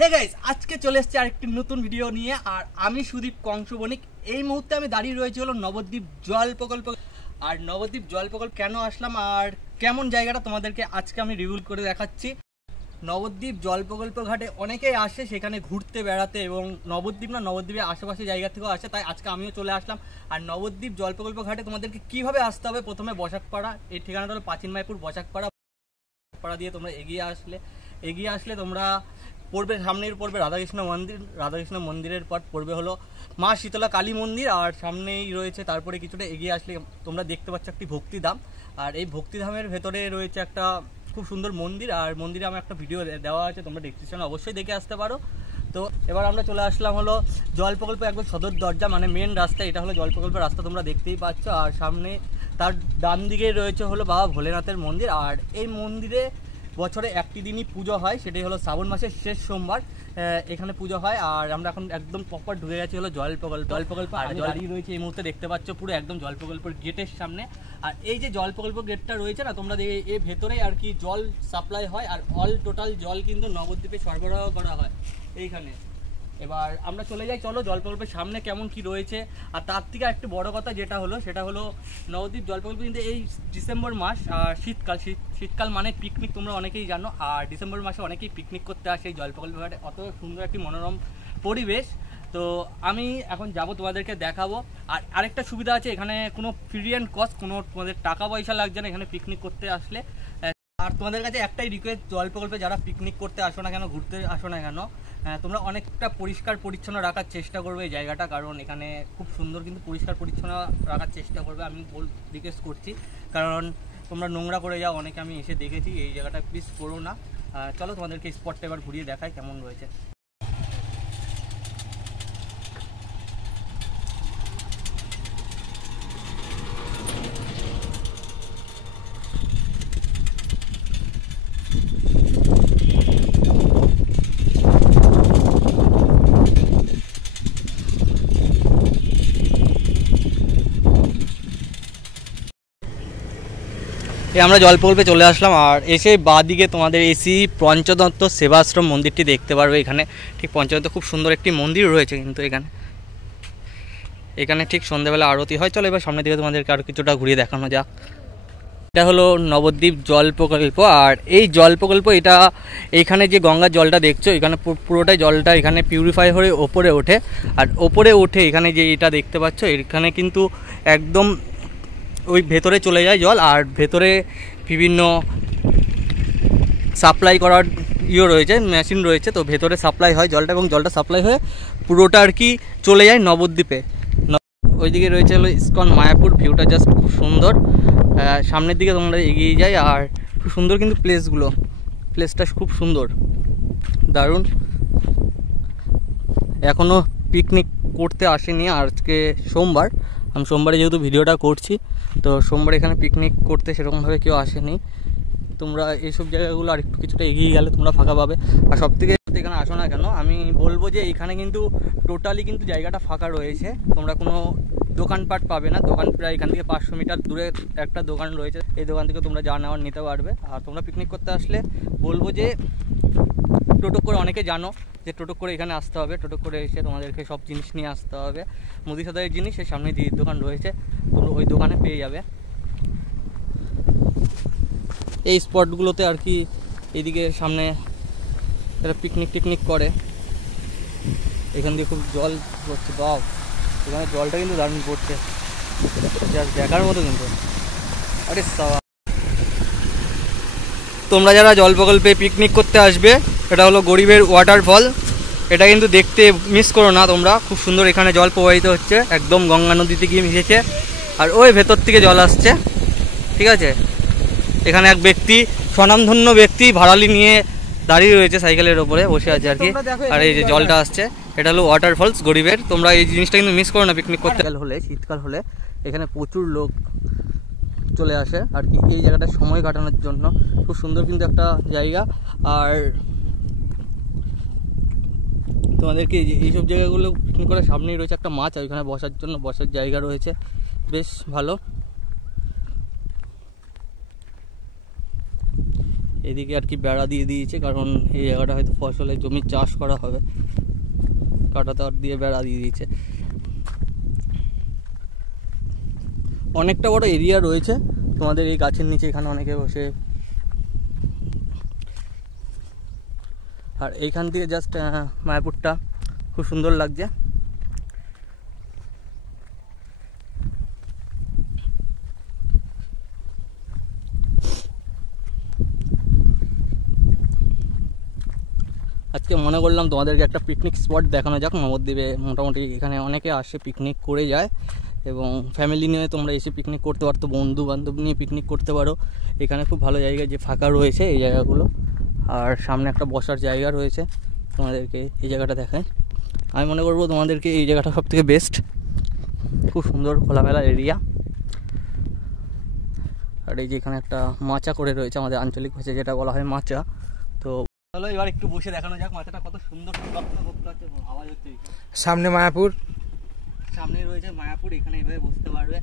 Hey guys, আজকে চলে এসেছি আরেকটি নতুন ভিডিও নিয়ে। আর আমি সুদীপ কংস বণিক। এই মুহূর্তে আমি দাঁড়িয়ে রয়েছি হলো নবদ্বীপ জল প্রকল্প। আর নবদ্বীপ জল প্রকল্প কেন আসলাম আর কেমন জায়গাটা তোমাদেরকে আজকে আমি রিভিউ করে দেখাচ্ছি। নবদ্বীপ জল প্রকল্প ঘাটে অনেকেই আসে সেখানে ঘুরতে বেড়াতে, এবং নবদ্বীপের আশেপাশে জায়গা থেকেও আসে, তাই আজকে আমিও চলে আসলাম। আর নবদ্বীপ জল প্রকল্প ঘাটে তোমাদেরকে কিভাবে আসতে হবে, প্রথমে বসাকপাড়া, এই ঠিকানাটা হলো প্রাচীন মাইপুর বসাকপাড়া দিয়ে তোমরা এগিয়ে আসলে তোমরা সামনেই পড়বে রাধাকৃষ্ণ মন্দিরের পর পড়বে হলো মা শীতলা কালী মন্দির। আর সামনেই রয়েছে, তারপরে কিছুটা এগিয়ে আসলে তোমরা দেখতে পাচ্ছ একটি ভক্তিধাম। আর এই ভক্তিধামের ভেতরে রয়েছে একটা খুব সুন্দর মন্দির, আর মন্দিরে আমার একটা ভিডিও দেওয়া আছে, তোমরা ডেসক্রিপশনে অবশ্যই দেখে আসতে পারো। তো এবার আমরা চলে আসলাম হলো জল প্রকল্প একদম সদর দরজা, মানে মেন রাস্তা। এটা হলো জল প্রকল্পের রাস্তা, তোমরা দেখতেই পাচ্ছ। আর সামনে তার ডান দিকে রয়েছে হলো বাবা ভোলেনাথের মন্দির। আর এই মন্দিরে বছরে একটি দিনই পুজো হয়, সেটাই হলো শ্রাবণ মাসের শেষ সোমবার এখানে পুজো হয়। আর আমরা এখন একদম প্রপার ঢুকে গেছি হলো জল প্রকল্প। আর দাঁড়িয়ে রয়েছে এই মুহূর্তে দেখতে পাচ্ছ পুরো একদম জল প্রকল্পের গেটের সামনে। আর এই যে জল প্রকল্প গেটটা রয়েছে না, তোমরা দেখে এর ভেতরেই আর কি জল সাপ্লাই হয়। আর টোটাল জল কিন্তু নবদ্বীপে সরবরাহ করা হয় এইখানে। এবার আমরা চলে যাই, চলো জল প্রকল্পের সামনে কেমন কি রয়েছে। আর তার থেকে একটু বড় কথা সেটা হলো নবদ্বীপ জল প্রকল্প কিন্তু এই ডিসেম্বর মাস, আর শীতকাল মানে পিকনিক, তোমরা অনেকেই জানো। আর ডিসেম্বর মাসে অনেকেই পিকনিক করতে আসে এই জল প্রকল্প ঘাটে, অত সুন্দর একটি মনোরম পরিবেশ। তো আমি এখন যাব, তোমাদেরকে দেখাবো। আর আরেকটা সুবিধা আছে, এখানে কোনো ফ্রি অ্যান্ড কস্ট, কোনো তোমাদের টাকা পয়সা লাগছে না এখানে পিকনিক করতে আসলে। আর তোমাদের কাছে একটাই রিকোয়েস্ট, জল প্রকল্পে যারা পিকনিক করতে আসো না কেন, ঘুরতে আসো না কেন, তোমরা অনেকটা পরিষ্কার পরিচ্ছন্ন রাখার চেষ্টা করবে এই জায়গাটা, কারণ এখানে খুব সুন্দর কিন্তু পরিষ্কার পরিচ্ছন্ন রাখার চেষ্টা করবে। আমি রিকোয়েস্ট করছি, কারণ তোমরা নোংরা করে যাও অনেকে, আমি এসে দেখেছি। এই জায়গাটা প্লিজ করো না। চলো তোমাদেরকে স্পটটা এবার ঘুরিয়ে দেখাই কেমন রয়েছে। আমরা জল প্রকল্পে চলে আসলাম। আর এসে বাঁদিকে তোমাদের এসি পঞ্চতত্ত্ব সেবাশ্রম মন্দিরটি দেখতে পারবে। এখানে ঠিক পঞ্চতত্ত্ব খুব সুন্দর একটি মন্দির রয়েছে কিন্তু এখানে ঠিক সন্ধ্যাবেলা আরতি হয়। চলো এবার সামনের দিকে তোমাদেরকে আরও কিছুটা ঘুরিয়ে দেখানো যাক। এটা হলো নবদ্বীপ জল প্রকল্প। আর এই জল প্রকল্প এইখানে যে গঙ্গার জলটা দেখছো, এখানে পুরোটাই জলটা এখানে পিউরিফাই হয়ে ওপরে ওঠে। আর ওপরে উঠে এখানে যে এটা দেখতে পাচ্ছ, এখানে কিন্তু একদম ওই ভেতরে চলে যায় জল। আর ভেতরে বিভিন্ন সাপ্লাই করার রয়েছে, মেশিন রয়েছে, তো ভেতরে সাপ্লাই হয় জলটা, এবং জলটা সাপ্লাই হয়ে পুরোটা আর কি চলে যায় নবদ্বীপে। ওইদিকে রয়েছে হলো ইসকন মায়াপুর, ভিউটা জাস্ট খুব সুন্দর। সামনের দিকে তোমরা এগিয়ে যাই, আর খুব সুন্দর কিন্তু প্লেসটা খুব সুন্দর, দারুণ। এখনও পিকনিক করতে আসেনি, আজকে সোমবার, আমি সোমবারে যেহেতু ভিডিওটা করছি, তো সোমবার এখানে পিকনিক করতে সেরকমভাবে কেউ আসেনি। তোমরা এইসব জায়গাগুলো আর একটু কিছুটা এগিয়ে গেলে তোমরা ফাঁকা পাবে। আর সব থেকে এখানে আসো না কেন, আমি বলবো যে এখানে কিন্তু টোটালি কিন্তু জায়গাটা ফাঁকা রয়েছে, তোমরা কোনো দোকানপাট পাবে না। দোকান প্রায় এখান থেকে 500 মিটার দূরে একটা দোকান রয়েছে, এই দোকান থেকে তোমরা যা নেওয়ার নিতে পারবে। আর তোমরা পিকনিক করতে আসলে বলবো যে টোটো করে, অনেকে জানো যে টোটো করে এখানে আসতে হবে, টোটো করে এসে তোমাদেরকে সব জিনিস নিয়ে আসতে হবে। মুদি সদাইয়ের জিনিস এর সামনে যে দোকান রয়েছে তোমরা ওই দোকানে পেয়ে যাবে। এই স্পটগুলোতে আর কি এইদিকে সামনে এরা পিকনিক করে, এখান দিয়ে খুব জল পড়ছে। বাহ, এখানে জলটা কিন্তু দারুণ পড়ছে, জাস্ট দেখার মতো কিন্তু। আরে তোমরা যারা জল প্রকল্পে পিকনিক করতে আসবে, এটা হলো গরিবের ওয়াটারফল, এটা কিন্তু দেখতে মিস করো না তোমরা। খুব সুন্দর এখানে জল প্রবাহিত হচ্ছে, একদম গঙ্গা নদীতে গিয়ে মিশেছে। আর ওই ভেতর থেকে জল আসছে, ঠিক আছে। এখানে এক ব্যক্তি, স্বনামধন্য ব্যক্তি, ভাড়ালি নিয়ে দাঁড়িয়ে রয়েছে, সাইকেলের ওপরে বসে আছে আর কি। আর এই যে জলটা আসছে, এটা হলো ওয়াটারফলস গরিবের। তোমরা এই জিনিসটা কিন্তু মিস করো না পিকনিক করতে হলে। শীতকাল হলে এখানে প্রচুর লোক চলে আসে আর কি এই জায়গাটা সময় কাটানোর জন্য। খুব সুন্দর কিন্তু একটা জায়গা। আর তোমাদেরকে এইসব জায়গাগুলো পিকনিক করার সামনেই রয়েছে একটা মাছ, আর ওইখানে বসার জায়গা রয়েছে, বেশ ভালো। এদিকে আর কি বেড়া দিয়ে দিয়েছে, কারণ এই জায়গাটা হয়তো ফসলের জমি চাষ করা হবে, কাটা তার দিয়ে বেড়া দিয়ে দিয়েছে। অনেকটা বড় এরিয়া রয়েছে তোমাদের এই গাছের নিচে, এখানে অনেকে বসে। আর এইখান থেকে জাস্ট মায়াপুরটা খুব সুন্দর লাগছে। আজকে মনে করলাম তোমাদেরকে একটা পিকনিক স্পট দেখানো যাক নবদ্বীপে। মোটামুটি এখানে অনেকে আসে, পিকনিক করে যায়, এবং ফ্যামিলি নিয়ে তোমরা এসে পিকনিক করতে পারো, বন্ধু বান্ধব নিয়ে পিকনিক করতে পারো। এখানে খুব ভালো জায়গা যে ফাঁকা রয়েছে এই জায়গাগুলো, আর সামনে একটা বসার জায়গা রয়েছে। তোমাদেরকে এই জায়গাটা দেখায়, আমি মনে করবো তোমাদেরকে এই জায়গাটা সব থেকে বেস্ট। খুব সুন্দর খোলামেলা এরিয়া। আর এই যে এখানে একটা মাচা করে রয়েছে, আমাদের আঞ্চলিক ভাষায় যেটা বলা হয় মাচা। তো চলো এবার একটু বসে দেখানো যাক মাচাটা কত সুন্দর আওয়াজ হচ্ছে। সামনে মায়াপুর, সামনে রয়েছে মায়াপুর, এখানে এইভাবে বসতে পারবে।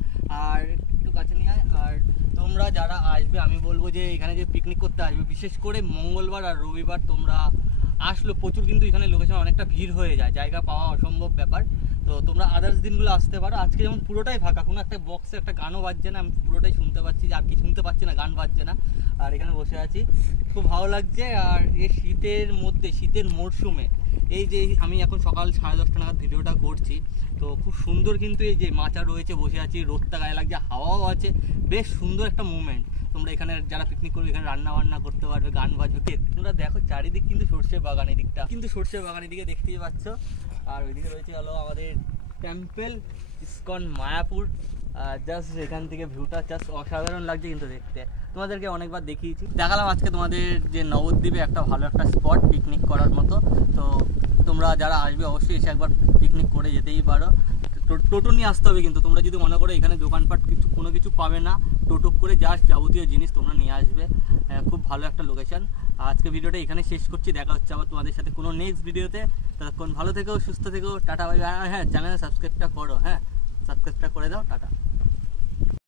আর একটু কাছে নিয়ে আয়। আর তোমরা যারা আসবে, আমি বলবো যে এখানে যে পিকনিক করতে আসবে, বিশেষ করে মঙ্গলবার আর রবিবার তোমরা আসলো প্রচুর, কিন্তু এখানে লোকেশন অনেকটা ভিড় হয়ে যায়, জায়গা পাওয়া অসম্ভব ব্যাপার। তো তোমরা আদার্স দিনগুলো আসতে পারো। আজকে যেমন পুরোটাই ফাঁকা, কোনো একটা বক্সে একটা গানও বাজছে না, আমি পুরোটাই শুনতে পাচ্ছি, আর কি শুনতে পাচ্ছি না, গান বাজছে না। আর এখানে বসে আছি, খুব ভালো লাগছে। আর এই শীতের মধ্যে, শীতের মরশুমে, এই যে আমি এখন সকাল 10:30 নাগাদ ভিডিওটা করছি, তো খুব সুন্দর কিন্তু এই যে মাচা রয়েছে, বসে আছি, রোদটা গায়ে লাগছে, হাওয়াও আছে, বেশ সুন্দর একটা মুভমেন্ট। তোমরা এখানে যারা পিকনিক করবে, এখানে রান্না বান্না করতে পারবে, গান বাজবে। তোমরা দেখো চারিদিক কিন্তু সর্ষে বাগান, এই দিকটা কিন্তু সর্ষে বাগান, এদিকে দেখতেই পাচ্ছ। আর ওইদিকে রয়েছে হলো আমাদের টেম্পল ইসকন মায়াপুর। জাস্ট এখান থেকে ভিউটা জাস্ট অসাধারণ লাগছে কিন্তু দেখতে। তোমাদেরকে অনেকবার দেখিয়েছি, দেখালাম আজকে তোমাদের যে নবদ্বীপে একটা ভালো একটা স্পট পিকনিক করার মতো। তো তোমরা যারা আসবে অবশ্যই এসে একবার পিকনিক করে যেতেই পারো। টোটো নিয়ে আসতে হবে, কিন্তু তোমরা যদি মনে করো এখানে দোকানপাট কোনো কিছু পাবে না, টোটো করে জাস্ট যাবতীয় জিনিস তোমরা নিয়ে আসবে। খুব ভালো একটা লোকেশন। আজকে ভিডিওটা এখানে শেষ করছি, দেখা হচ্ছে আবার তোমাদের সাথে কোনো নেক্সট ভিডিওতে। ততক্ষণ ভালো থেকো, সুস্থ থেকো, টাটা বাই বাই। হ্যাঁ, চ্যানেলে সাবস্ক্রাইবটা করো, হ্যাঁ সাবস্ক্রাইবটা করে দাও, টাটা।